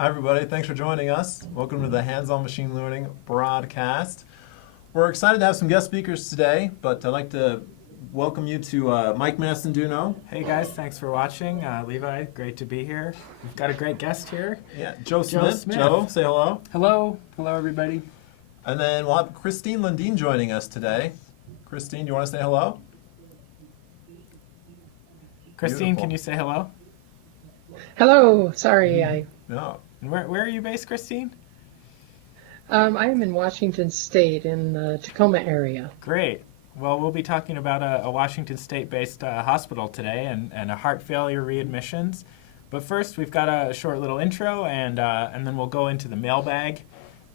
Hi, everybody. Thanks for joining us. Welcome to the Hands-On Machine Learning broadcast. We're excited to have some guest speakers today, but I'd like to welcome you to Mike Massenduno. Hey guys, thanks for watching. Levi, great to be here. We've got a great guest here. Yeah, Joe Smith. Smith. Joe, say hello. Hello. Hello, everybody. And then we'll have Christine Lundeen joining us today. Christine, do you want to say hello? Christine, Beautiful. can you say hello? Hello. Sorry, No. And where are you based, Christine? I am in Washington State in the Tacoma area. Great. Well, we'll be talking about a Washington State-based hospital today and a heart failure readmissions. But first, we've got a short little intro, and then we'll go into the mailbag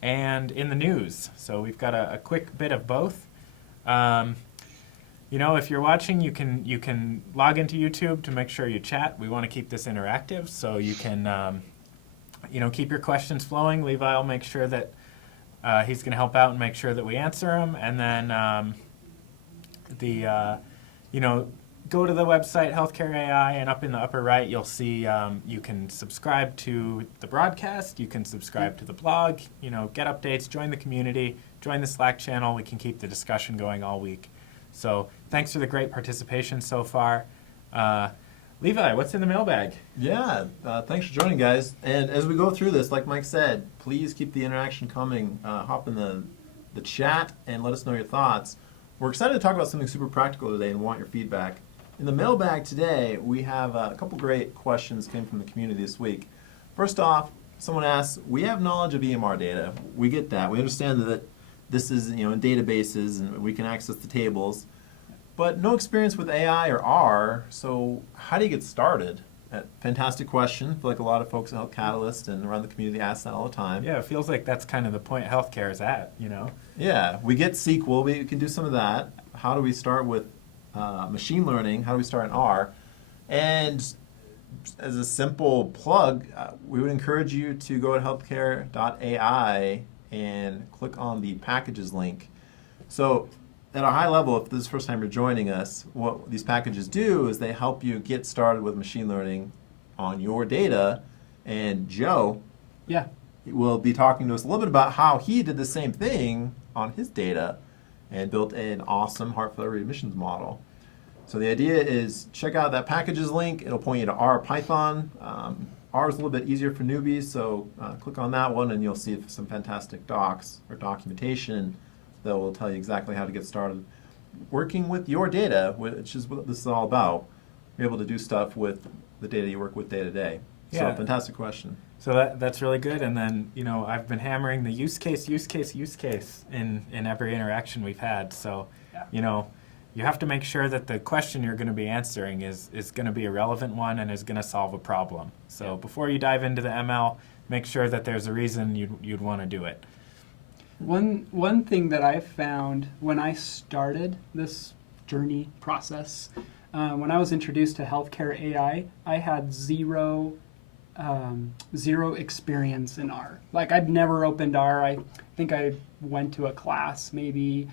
and in the news. So we've got a quick bit of both. You know, if you're watching, you can log into YouTube to make sure you chat. We want to keep this interactive, so you can keep your questions flowing. Levi will make sure that he's going to help out and make sure that we answer them. And then go to the website healthcare.ai, and up in the upper right you'll see you can subscribe to the broadcast, you can subscribe to the blog, get updates, join the community, join the Slack channel. We can keep the discussion going all week. So thanks for the great participation so far. Levi, what's in the mailbag? Yeah, thanks for joining, guys. And as we go through this, like Mike said, please keep the interaction coming. Hop in the chat and let us know your thoughts. We're excited to talk about something super practical today and want your feedback. In the mailbag today, we have a couple great questions came from the community this week. First off, someone asks, we have knowledge of EMR data. We get that. We understand that this is in databases and we can access the tables, but no experience with AI or R, so how do you get started? Fantastic question. I feel like a lot of folks at Health Catalyst and around the community ask that all the time. Yeah, it feels like that's kind of the point healthcare is at, Yeah, we get SQL, we can do some of that. How do we start with machine learning? How do we start in R? And as a simple plug, we would encourage you to go to healthcare.ai and click on the packages link. So at a high level, if this is the first time you're joining us, what these packages do is they help you get started with machine learning on your data. And Joe will be talking to us a little bit about how he did the same thing on his data and built an awesome heart failure readmissions model. So the idea is check out that packages link. It'll point you to R Python. R is a little bit easier for newbies, so click on that one and you'll see some fantastic docs or documentation that will tell you exactly how to get started working with your data, which is what this is all about. You're able to do stuff with the data you work with day to day. So fantastic question. So that's really good. And then, I've been hammering the use case in every interaction we've had. So, you have to make sure that the question you're going to be answering is going to be a relevant one and is going to solve a problem. So before you dive into the ML, make sure that there's a reason you'd want to do it. One thing that I found when I started this journey process, when I was introduced to Healthcare AI, I had zero experience in R. Like, I'd never opened R. I think I went to a class maybe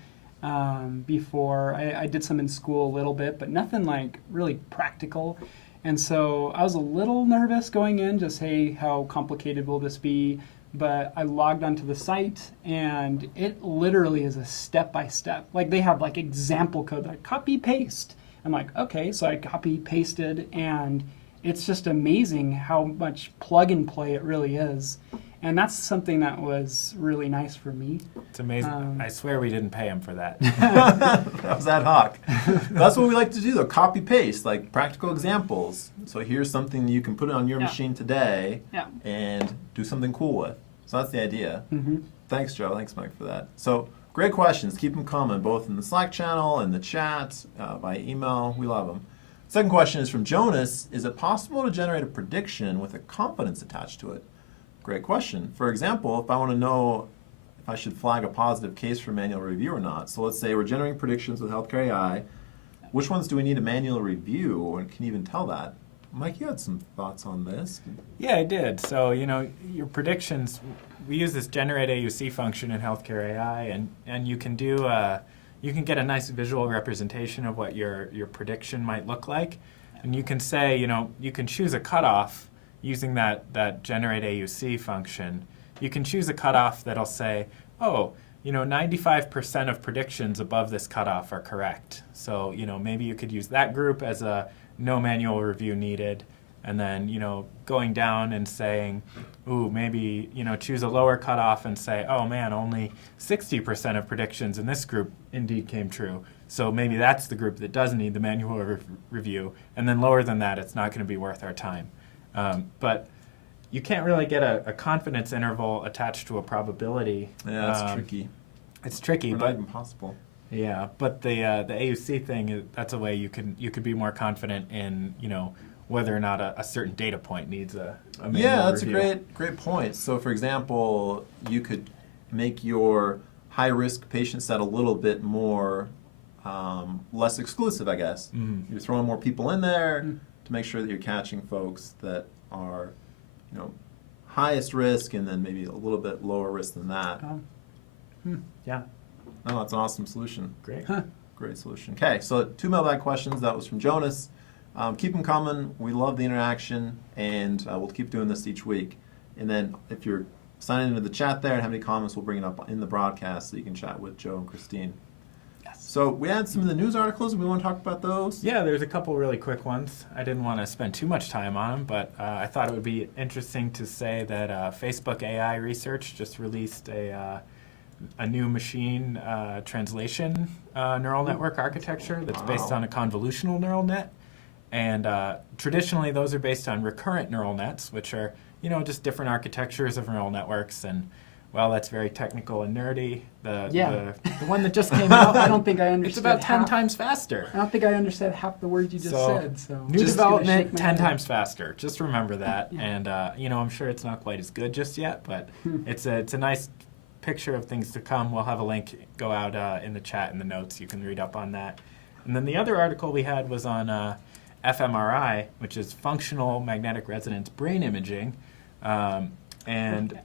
before. I did some in school a little bit, but nothing like really practical. And so I was a little nervous going in, just, hey, how complicated will this be? But I logged onto the site, and it literally is a step-by-step. Like, they have like example code, like copy-paste. I'm like, okay, so I copy-pasted, and it's just amazing how much plug-and-play it really is. And that's something that was really nice for me. It's amazing. I swear we didn't pay him for that. That was ad hoc. That's what we like to do, though. Copy paste, like practical examples. So here's something you can put it on your machine today and do something cool with. So that's the idea. Mm-hmm. Thanks, Joe. Thanks, Mike, for that. So great questions. Keep them coming, both in the Slack channel and the chat, by email. We love them. Second question is from Jonas. Is it possible to generate a prediction with a confidence attached to it? Great question. For example, if I want to know if I should flag a positive case for manual review or not. So let's say we're generating predictions with Healthcare AI. Which ones do we need a manual review, or can you even tell that? Mike, you had some thoughts on this. Yeah, I did. So, your predictions, we use this generate AUC function in Healthcare AI, and you can do, you can get a nice visual representation of what your prediction might look like. And you can say, you can choose a cutoff using that generate AUC function, you can choose a cutoff that'll say, oh, 95% of predictions above this cutoff are correct. So, maybe you could use that group as a no manual review needed. And then, going down and saying, ooh, maybe, choose a lower cutoff and say, oh man, only 60% of predictions in this group indeed came true. So maybe that's the group that does need the manual review. And then lower than that, it's not going to be worth our time. But you can't really get a confidence interval attached to a probability. Yeah, it's tricky. It's tricky, Or but not even possible. yeah. But the AUC thing, that's a way you could be more confident in whether or not a certain data point needs a manual Yeah, that's review. a great point. So, for example, you could make your high risk patient set a little bit more less exclusive, I guess. You're throwing more people in there to make sure that you're catching folks that are, highest risk, and then maybe a little bit lower risk than that. Yeah, No, that's an awesome solution. great. Great solution. Okay, so 2 mailbag questions. That was from Jonas. Keep them coming. We love the interaction, and we'll keep doing this each week. And then if you're signing into the chat there and have any comments, we'll bring it up in the broadcast so you can chat with Joe and Christine. Yes. So we had some of the news articles. We want to talk about those. Yeah, there's a couple really quick ones. I didn't want to spend too much time on them, but I thought it would be interesting to say that Facebook AI research just released a new machine translation neural network architecture that's based Wow. on a convolutional neural net. And traditionally, those are based on recurrent neural nets, which are, just different architectures of neural networks. And, well, that's very technical and nerdy. The one that just came out, I don't think I understood. it's about 10 half- times faster. I don't think I understood half the words you just So, said. So New just gonna development, shake my 10 head. times faster. Just remember that. Yeah. And, I'm sure it's not quite as good just yet, but it's a nice picture of things to come. We'll have a link go out in the chat in the notes. You can read up on that. And then the other article we had was on fMRI, which is functional magnetic resonance brain imaging. And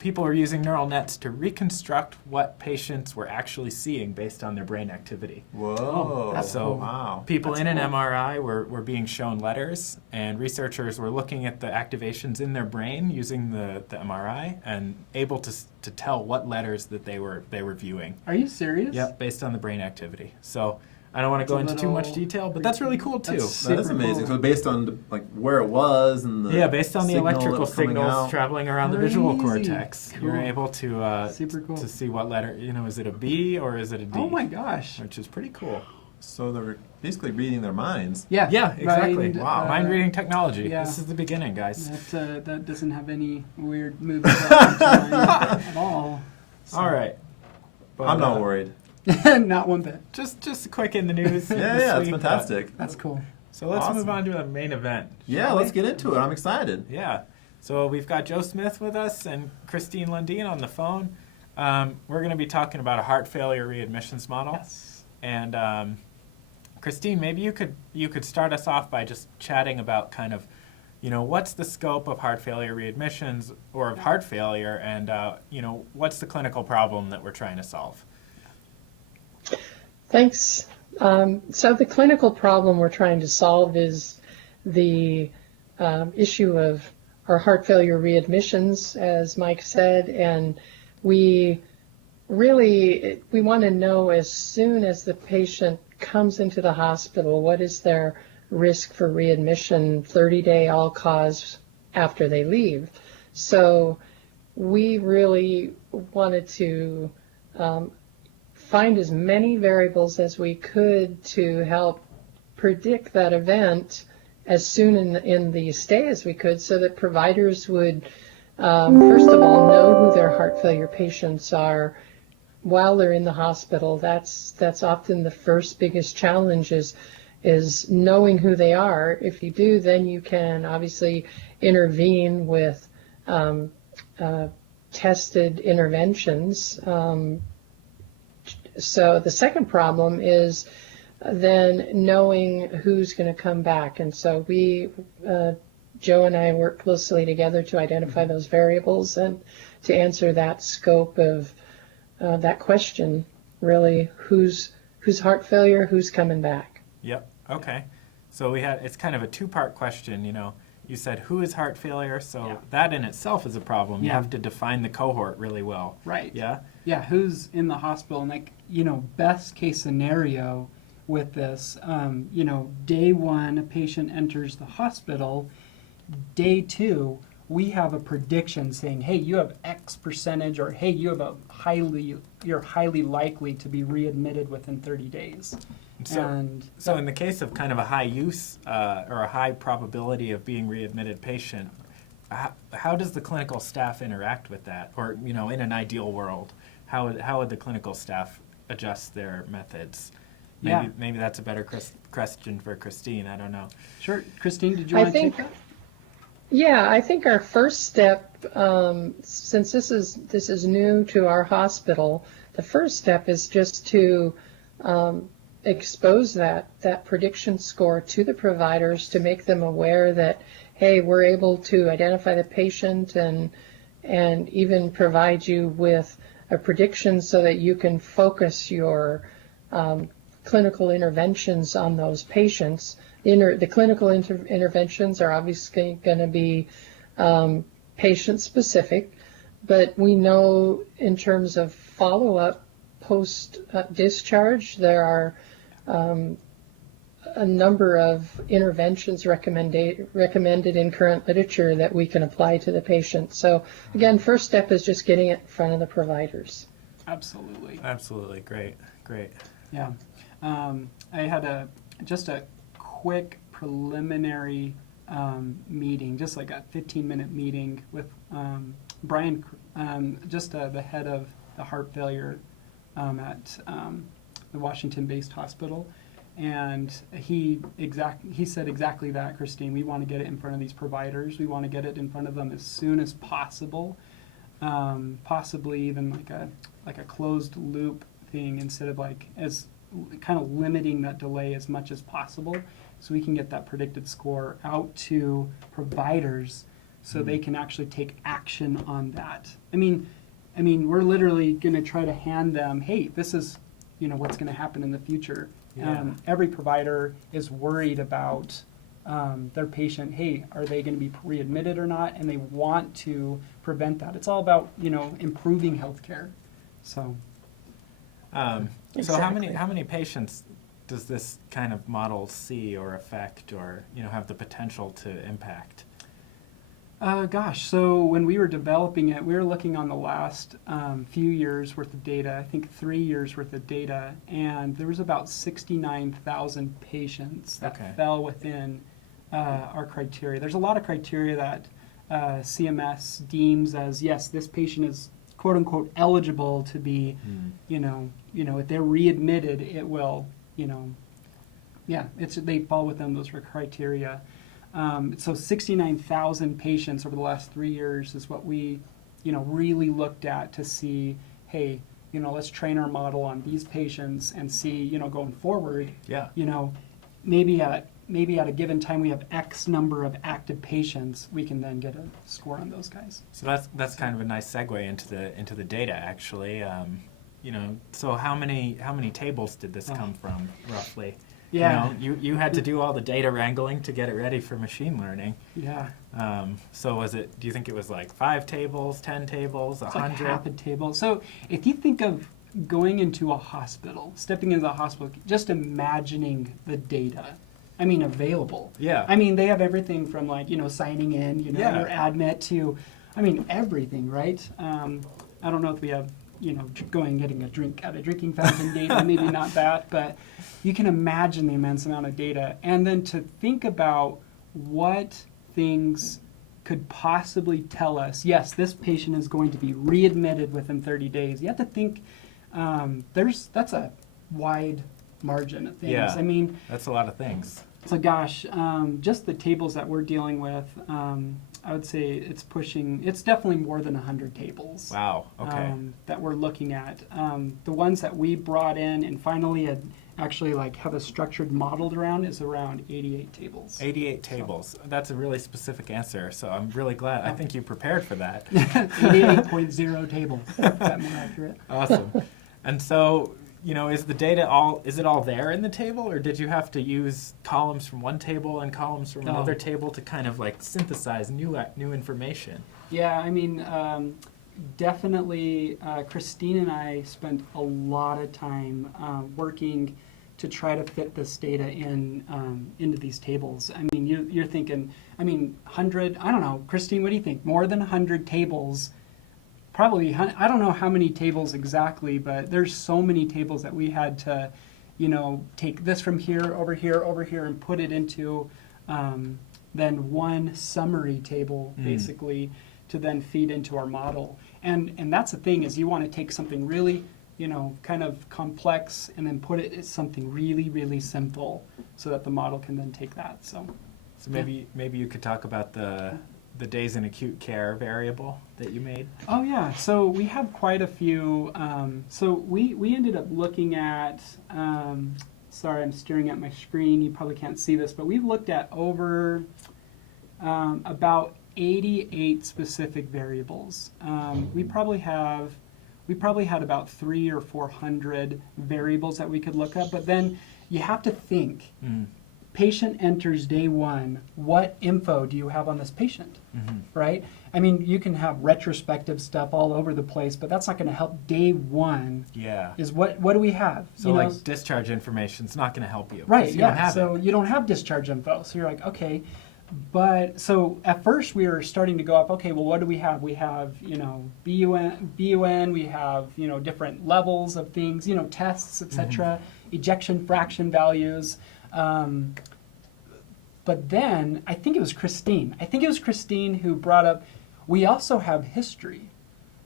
people are using neural nets to reconstruct what patients were actually seeing based on their brain activity. Whoa. that's So cool. Wow. people That's in an cool. MRI were being shown letters, and researchers were looking at the activations in their brain using the MRI and able to tell what letters that they were viewing. Are you serious? Yep, based on the brain activity. So I don't want to That's go a into too much little detail, but that's really cool too. That's That is super amazing. cool. So based on where it was and the Yeah, based on the signal that electrical was coming signals out. traveling around the visual Crazy. cortex, Cool. you're able to Super cool. to see what letter. Is it a B or is it a D? Oh my gosh. Which is pretty cool. So they were basically reading their minds. Yeah. Yeah, exactly. Wow. Mind reading technology. yeah. This is the beginning, guys. That doesn't have any weird movie at all. So- All right. But, I'm not worried. Not one bit. Just a quick in the news. Yeah, this yeah, it's week, fantastic. That's cool. So let's Awesome. move on to the main event. Yeah, shall let's we? get into it. I'm excited. Yeah. So we've got Joe Smith with us and Christine Lundeen on the phone. We're going to be talking about a heart failure readmissions model. Yes. And Christine, maybe you could start us off by just chatting about kind of, what's the scope of heart failure readmissions or of heart failure, and what's the clinical problem that we're trying to solve? Thanks. So the clinical problem we're trying to solve is the issue of our heart failure readmissions, as Mike said, and we want to know as soon as the patient comes into the hospital, what is their risk for readmission 30-day all-cause after they leave. So we really wanted to find as many variables as we could to help predict that event as soon in the stay as we could, so that providers would, first of all, know who their heart failure patients are while they're in the hospital. That's often the first biggest challenge is knowing who they are. If you do, then you can obviously intervene with tested interventions. So the second problem is then knowing who's going to come back. And so Joe and I work closely together to identify those variables and to answer that scope of that question, really, who's heart failure, who's coming back. Yep. Okay. So it's kind of a two-part question. you said who is heart failure, so Yeah. that in itself is a problem. You Yeah. have to define the cohort really well. Right. Yeah? Yeah, who's in the hospital? And like, best case scenario with this, day one, a patient enters the hospital. Day two, we have a prediction saying, hey, you have X percentage, or hey, you're highly likely to be readmitted within 30 days. So in the case of kind of a high use or a high probability of being readmitted patient, how does the clinical staff interact with that? Or, in an ideal world, how would the clinical staff adjust their methods? Maybe that's a better question for Christine. I don't know. Sure. Christine, did you want to take that? Yeah, I think our first step, since this is new to our hospital, the first step is just to expose that prediction score to the providers to make them aware that, hey, we're able to identify the patient and even provide you with a prediction so that you can focus your clinical interventions on those patients. The clinical interventions are obviously going to be patient-specific, but we know in terms of follow-up post-discharge, there are a number of interventions recommended in current literature that we can apply to the patient. So again, first step is just getting it in front of the providers. Absolutely. Great. Yeah. I had just a quick preliminary meeting, just like a 15-minute meeting with Brian, just the head of the heart failure at the Washington-based hospital. And he said exactly that, Christine. We want to get it in front of these providers. We want to get it in front of them as soon as possible, possibly even like a closed loop thing instead of as kind of limiting that delay as much as possible, so we can get that predicted score out to providers so they can actually take action on that. I mean, we're literally going to try to hand them, hey, this is what's going to happen in the future. Yeah. Every provider is worried about their patient. Hey, are they going to be readmitted or not? And they want to prevent that. It's all about improving healthcare. So. So how many patients does this kind of model see or affect or have the potential to impact? So when we were developing it, we were looking on the last few years worth of data, I think 3 years worth of data, and there was about 69,000 patients that fell within our criteria. There's a lot of criteria that CMS deems as, yes, this patient is quote unquote eligible to be, if they're readmitted, it will, they fall within those criteria. So 69,000 patients over the last 3 years is what we, really looked at to see, hey, let's train our model on these patients and see, going forward, maybe at a given time we have X number of active patients, we can then get a score on those guys. So that's kind of a nice segue into the data, actually. So how many tables did this come from, roughly? Yeah. You had to do all the data wrangling to get it ready for machine learning. Yeah. So do you think it was like 5 tables, 10 tables, 100? Like half a table. So if you think of going into a hospital, stepping into the hospital, just imagining the data, available. Yeah. They have everything from signing in, your admit to, everything, right? I don't know if we have, going and getting a drink at a drinking fountain data, maybe not that, but you can imagine the immense amount of data. And then to think about what things could possibly tell us, yes, this patient is going to be readmitted within 30 days. You have to think that's a wide margin of things. Yeah, that's a lot of things. So gosh, just the tables that we're dealing with, I would say it's definitely more than 100 tables. Wow, okay. That we're looking at. The ones that we brought in and finally had actually have a structured modeled around is around 88 tables. 88 tables. That's a really specific answer, so I'm really glad. I think you prepared for that. 88.0 tables. Is that more accurate? Awesome. And so, is the data is it all there in the table, or did you have to use columns from one table and columns from another table to kind of like synthesize new information? Yeah, I mean, definitely Christine and I spent a lot of time working to try to fit this data into these tables. I mean, you're thinking, 100, I don't know, Christine, what do you think? More than 100 tables, probably, I don't know how many tables exactly, but there's so many tables that we had to, take this from here, over here, and put it into then one summary table, basically, to then feed into our model. And that's the thing, is you want to take something really, kind of complex and then put it as something really, really simple so that the model can then take that. So maybe you could talk about the days in acute care variable that you made. Oh yeah, so we have quite a few. So we ended up looking at, sorry, I'm staring at my screen, you probably can't see this, but we've looked at over about 88 specific variables. We probably had about 300 or 400 variables that we could look up, but then you have to think, patient enters day one, what info do you have on this patient, right? I mean, you can have retrospective stuff all over the place, but that's not going to help day one. Yeah. Is what do we have? So like discharge information is not going to help you. Right, You yeah, don't have so it. you don't have discharge info. So you're like, okay. But so at first we were starting to go up, okay, well, what do we have? We have, BUN, we have, different levels of things, tests, etc., ejection fraction values. But then I think it was Christine. Who brought up, we also have history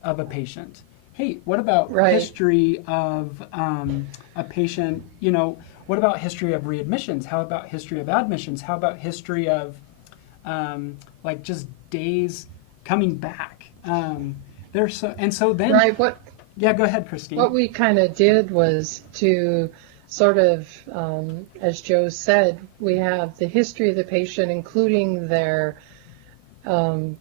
of a patient. Hey, what about history of a patient, what about history of readmissions? How about history of admissions? How about history of like just days coming back? Right. Yeah, go ahead, Christine. What we kind of did was to sort of, as Joe said, we have the history of the patient, including their lab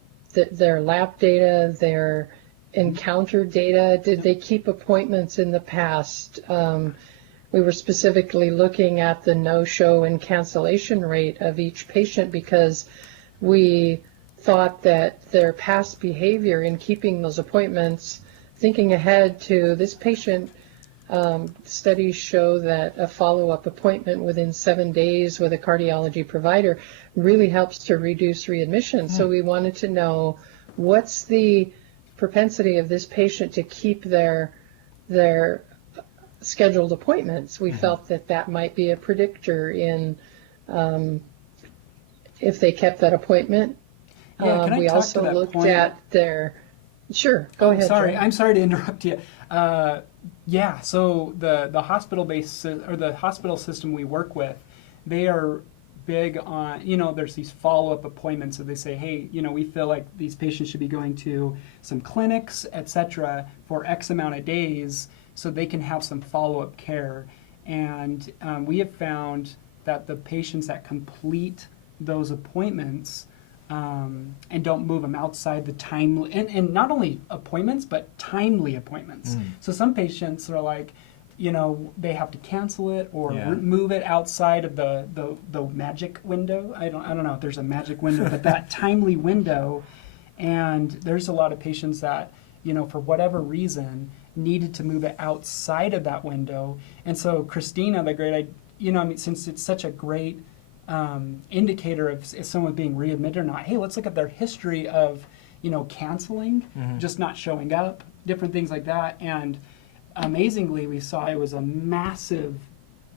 data, their encounter data. Did they keep appointments in the past? We were specifically looking at the no-show and cancellation rate of each patient because we thought that their past behavior in keeping those appointments, thinking ahead to this patient, studies show that a follow-up appointment within 7 days with a cardiology provider really helps to reduce readmission. So we wanted to know what's the propensity of this patient to keep their scheduled appointments. We felt that might be a predictor in if they kept that appointment. Yeah, can I we talk also to that looked point? at their. Sure, go ahead. Sorry, Joe. I'm sorry to interrupt you. Yeah, so the hospital-based or the hospital system we work with, they are big on, there's these follow-up appointments. So they say, hey, we feel like these patients should be going to some clinics, etc., for X amount of days so they can have some follow-up care. And we have found that the patients that complete those appointments and don't move them outside the timely, and not only appointments, but timely appointments. So some patients are like, they have to cancel it or move it outside of the magic window. I don't know if there's a magic window, but that timely window. And there's a lot of patients that, for whatever reason, needed to move it outside of that window. And so Christina, the great, since it's such a great indicator of if someone being readmitted or not, hey, let's look at their history of, canceling, just not showing up, different things like that. And amazingly, we saw it was a massive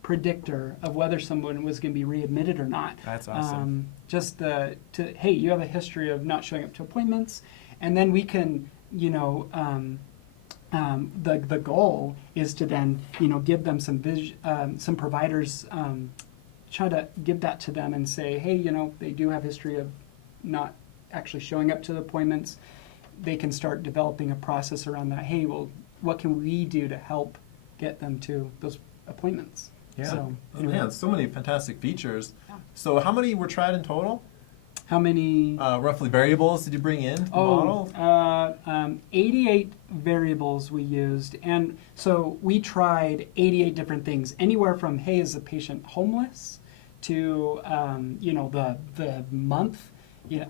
predictor of whether someone was going to be readmitted or not. That's awesome. Hey, you have a history of not showing up to appointments, and then we can, the goal is to then, give them some providers, try to give that to them and say, hey, they do have history of not actually showing up to the appointments. They can start developing a process around that. Hey, well, what can we do to help get them to those appointments? Yeah. So, Man, so many fantastic features. Yeah. So how many were tried in total? How many? Roughly variables did you bring in to the model? 88 variables we used, and so we tried 88 different things, anywhere from, hey, is the patient homeless, to the month.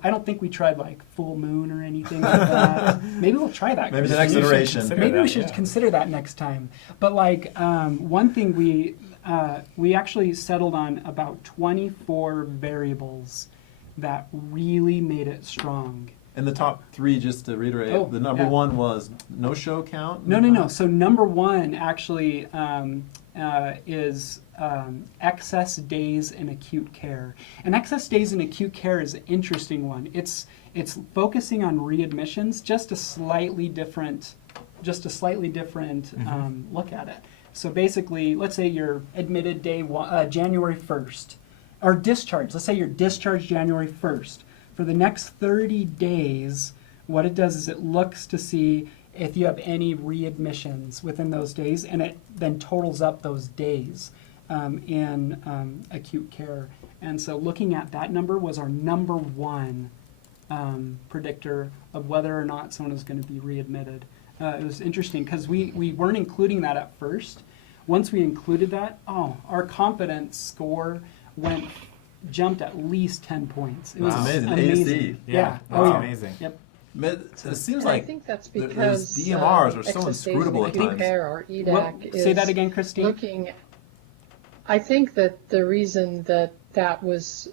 I don't think we tried like full moon or anything like that. Maybe we'll try that. Maybe the next iteration. Maybe we should consider that next time. But like one thing we actually settled on about 24 variables that really made it strong. And the top 3, just to reiterate, the number 1 was no-show count? No. So number 1 actually is excess days in acute care. And excess days in acute care is an interesting one. It's focusing on readmissions, just a slightly different look at it. So basically, let's say you're admitted January 1st, or discharged. Let's say you're discharged January 1st. For the next 30 days, what it does is it looks to see if you have any readmissions within those days, and it then totals up those days in acute care. And so looking at that number was our number 1 predictor of whether or not someone is going to be readmitted. It was interesting because we weren't including that at first. Once we included that, our confidence score jumped at least 10 points. It was amazing. amazing. Yeah. Oh, yeah. Amazing. Yep. It seems And like I think that's those because DMRs are so excess days inscrutable in at acute times. care, or EDAC, Well, is say that again, Christine. looking. I think that the reason that was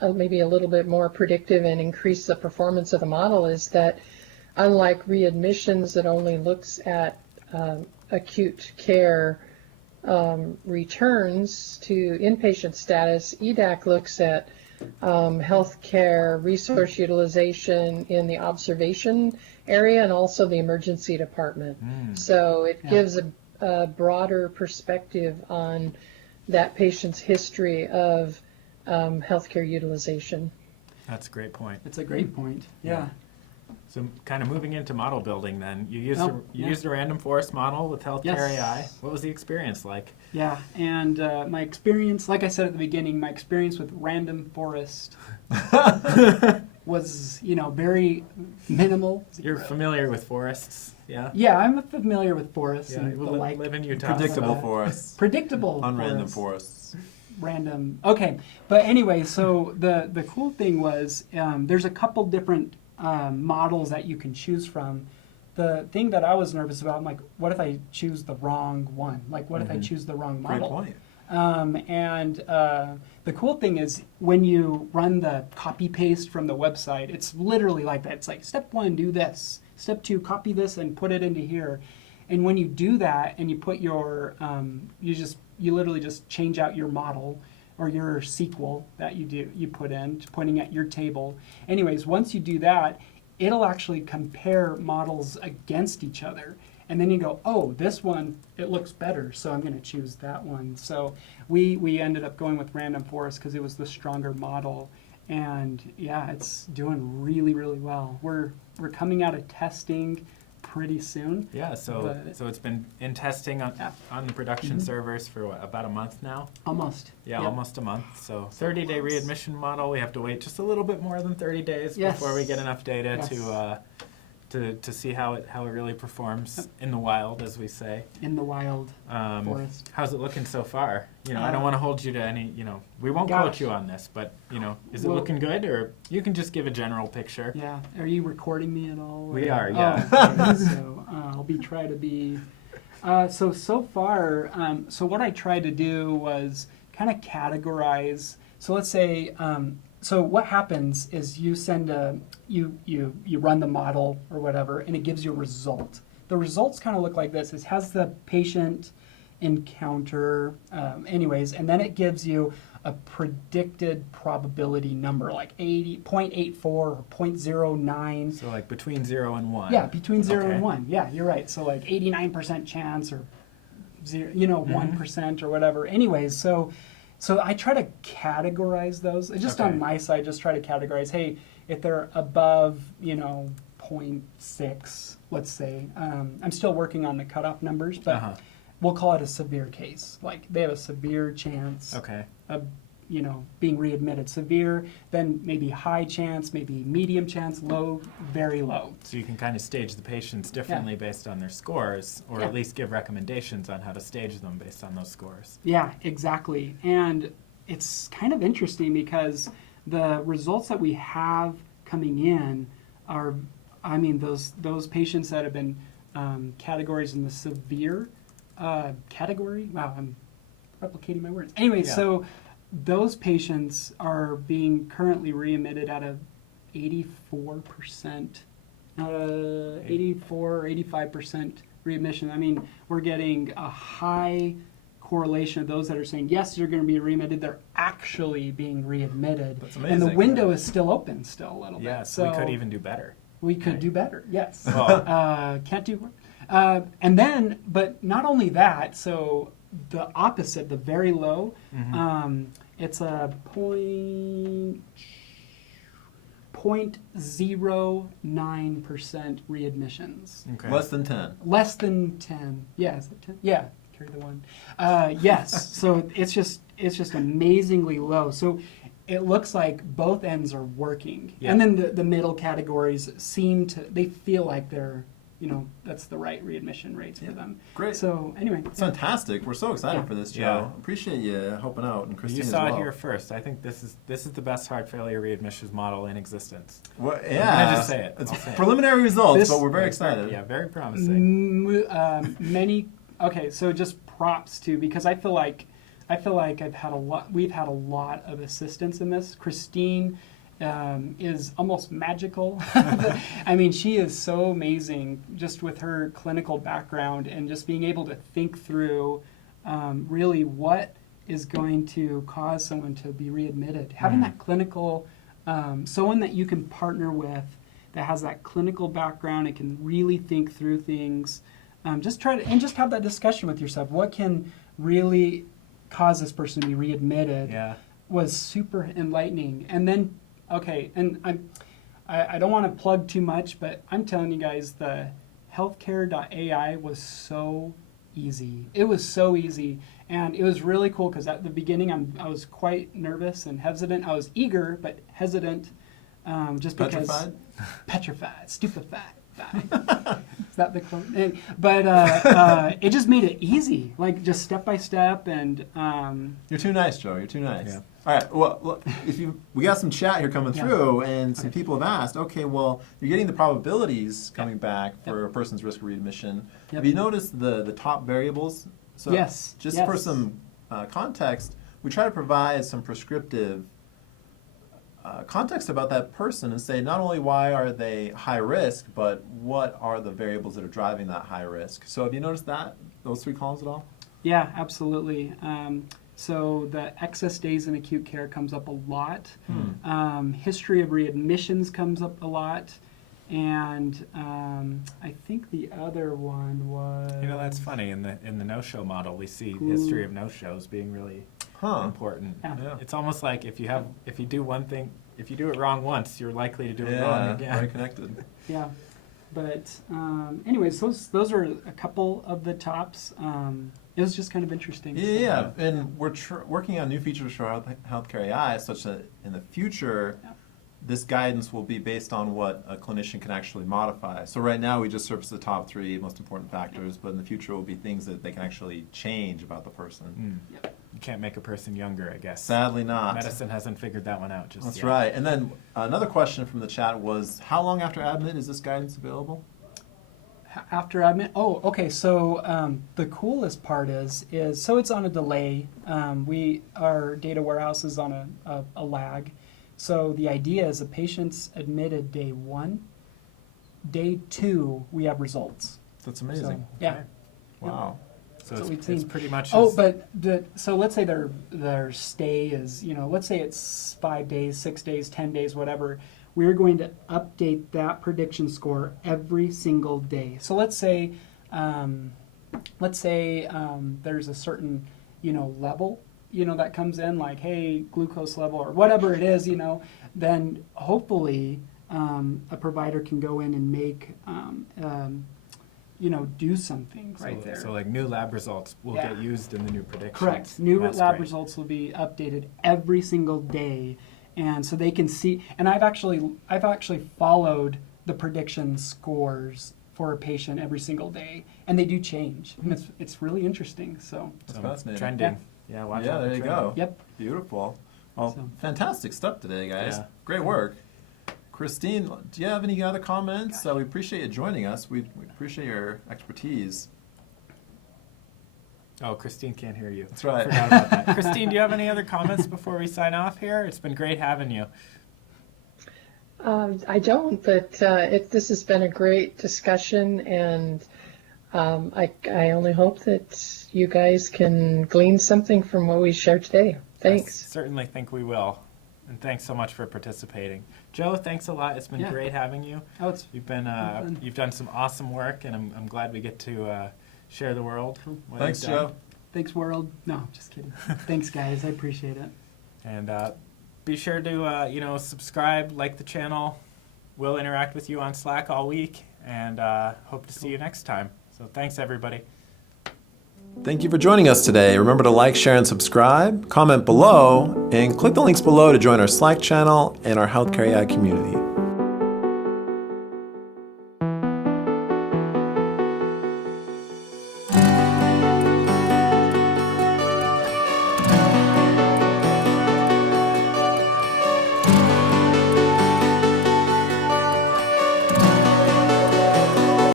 maybe a little bit more predictive and increased the performance of the model is that, unlike readmissions that only looks at acute care returns to inpatient status, EDAC looks at healthcare resource utilization in the observation area and also the emergency department. So it gives a broader perspective on that patient's history of healthcare utilization. That's a great point. It's a great point. Yeah. So kind of moving into model building then, you Yeah. used a random forest model with healthcare Yes. AI. What was the experience like? Yeah, and my experience, like I said at the beginning, my experience with random forest was, very minimal. You're familiar with forests, yeah? Yeah, I'm familiar with forests Yeah, and you the like. live in Utah. Predictable so- for us. Predictable Unrandom forests. forests. Random. Okay, but anyway, so the cool thing was there's a couple different models that you can choose from. The thing that I was nervous about, I'm like, what if I choose the wrong one? Like, what if I choose the wrong Great model? point. The cool thing is when you run the copy paste from the website, it's literally like that. It's like step 1, do this. Step 2, copy this and put it into here. And when you do that and you put your, you literally just change out your model or your SQL that you put in, pointing at your table. Anyways, once you do that, it'll actually compare models against each other. And then you go, oh, this one, it looks better, so I'm going to choose that one. So we ended up going with random forest because it was the stronger model. And yeah, it's doing really, really well. We're coming out of testing pretty soon. Yeah, so it's been in testing on the production servers for what, about a month now? Almost. Yeah, Yep. almost a month. So 30-day readmission model. We have to wait just a little bit more than 30 days Yes. before we get enough data Yes. to see how it really performs in the wild, as we say. In the wild forest. How's it looking so far? I don't want to hold you to any. We won't quote you on this, but is it Well- looking good, or you can just give a general picture? Yeah. Are you recording me at all? We are, yeah. Oh, okay. So I'll try to be. So far, so what I tried to do was kind of categorize. So let's say, so what happens is you send you run the model or whatever, and it gives you a result. The results kind of look like this. It has the patient encounter, anyways, and then it gives you a predicted probability number, like 0.84 or 0.09. So like between 0 and 1. Yeah, between 0 Okay. and 1. Yeah, you're right. So like 89% chance or 1% or whatever. Anyways, so I try to categorize those. Just Okay. on my side, just try to categorize, hey, if they're above, 0.6, let's say. I'm still working on the cutoff numbers, but Uh-huh. we'll call it a severe case. Like they have a severe chance Okay. of being readmitted. Severe, then maybe high chance, maybe medium chance, low, very low. So you can kind of stage the patients differently based on their scores, or at least give recommendations on how to stage them based on those scores. Yeah, exactly. And it's kind of interesting because the results that we have coming in are, those patients that have been categories in the severe category. Wow, I'm replicating my words. Anyway, so those patients are being currently readmitted at a 84%, 84 or 85% readmission. We're getting a high correlation of those that are saying, yes, you're going to be readmitted. They're actually being readmitted. That's amazing. And the window is still open still a little bit. Yes, So we could even do better. we could do better, yes. Well, Can't do and then, but not only that, so the opposite, the very low, it's a 0.09% readmissions. okay. Less than 10. Less than 10. Yeah, is it 10? Yeah, carry the one. Yes, so it's just amazingly low. So it looks like both ends are working. Yeah. And then the middle categories they feel like they're, that's the right readmission rates for them. Great. So anyway. It's fantastic. We're so excited Yeah. for this, Joe. Yeah. Appreciate you helping out, and Christine You as saw well. it here first. I think this is the best heart failure readmissions model in existence. Well, I'm yeah. gonna just say it. It's I'll say it. preliminary results, This- but we're very excited. Yeah, very promising. Okay, so just props to, because I feel like we've had a lot of assistance in this. Christine is almost magical. She is so amazing just with her clinical background and just being able to think through really what is going to cause someone to be readmitted. Having that clinical, someone that you can partner with that has that clinical background and can really think through things. Just have that discussion with yourself. What can really cause this person to be readmitted? Yeah. Was super enlightening. And then, okay, and I don't want to plug too much, but I'm telling you guys, the healthcare.ai was so easy. It was so easy. And it was really cool because at the beginning I was quite nervous and hesitant. I was eager but hesitant, just because petrified, stupefied. Is that the quote? But it just made it easy, like just step by step. And You're too nice, Joe. You're too nice. Yeah. All right. Well, look, we got some chat here coming through, and some people have asked. Okay, well, you're getting the probabilities coming back for a person's risk of readmission. Have you noticed the top variables? So Yes. Just Yes. for some context, we try to provide some prescriptive context about that person and say not only why are they high risk, but what are the variables that are driving that high risk. So have you noticed those three columns at all? Yeah, absolutely. So the excess days in acute care comes up a lot. History of readmissions comes up a lot. And I think the other one was... That's funny. In the no-show model, we see history of no-shows being really important. Yeah. It's almost like if you do one thing, if you do it wrong once, you're likely to do it wrong again. Very connected. Yeah, but anyways, those are a couple of the tops. It was just kind of interesting. Yeah, and we're working on new features for Healthcare AI such that in the future, this guidance will be based on what a clinician can actually modify. So right now we just surface the top three most important factors, but in the future will be things that they can actually change about the person. You can't make a person younger, I guess. Sadly not. Medicine hasn't figured that one out just That's yet. right. And then another question from the chat was, how long after admit is this guidance available? After admit, okay. So the coolest part is so it's on a delay. Our data warehouse is on a lag. So the idea is the patient's admitted day 1. Day 2, we have results. That's amazing. So, yeah. Wow. So So we've it's seen- pretty much. So let's say their stay is, let's say it's 5 days, 6 days, 10 days, whatever. We're going to update that prediction score every single day. So let's say there's a certain, level, that comes in, like, hey, glucose level or whatever it is, then hopefully a provider can go in and make do something right there. So like new lab results will Yeah. get used in the new predictions. Correct. New That's lab great. results will be updated every single day, and so they can see. And I've actually followed the prediction scores for a patient every single day, and they do change, and it's really interesting. So That's So fascinating. Trending. Yeah, watch Yeah, out for there you trending. go. yep. Beautiful. Well, So- fantastic stuff today, guys. Yeah. Great work. Christine, do you have any other comments? We appreciate you joining us. We appreciate your expertise. Oh, Christine can't hear you. That's right. Forgot about that. Christine, do you have any other comments before we sign off here? It's been great having you. I don't, but this has been a great discussion, and I only hope that you guys can glean something from what we shared today. Thanks. I certainly think we will. And thanks so much for participating. Joe, thanks a lot. It's been Yeah. great having you. Oh, it's You've been fun. you've done some awesome work, and I'm glad we get to share the world. what Thanks, you've done. Joe. thanks, world. No, just kidding. Thanks, guys. I appreciate it. And be sure to subscribe, like the channel. We'll interact with you on Slack all week, and hope to see you next time. So thanks, everybody. Thank you for joining us today. Remember to like, share, and subscribe, comment below, and click the links below to join our Slack channel and our Healthcare AI community.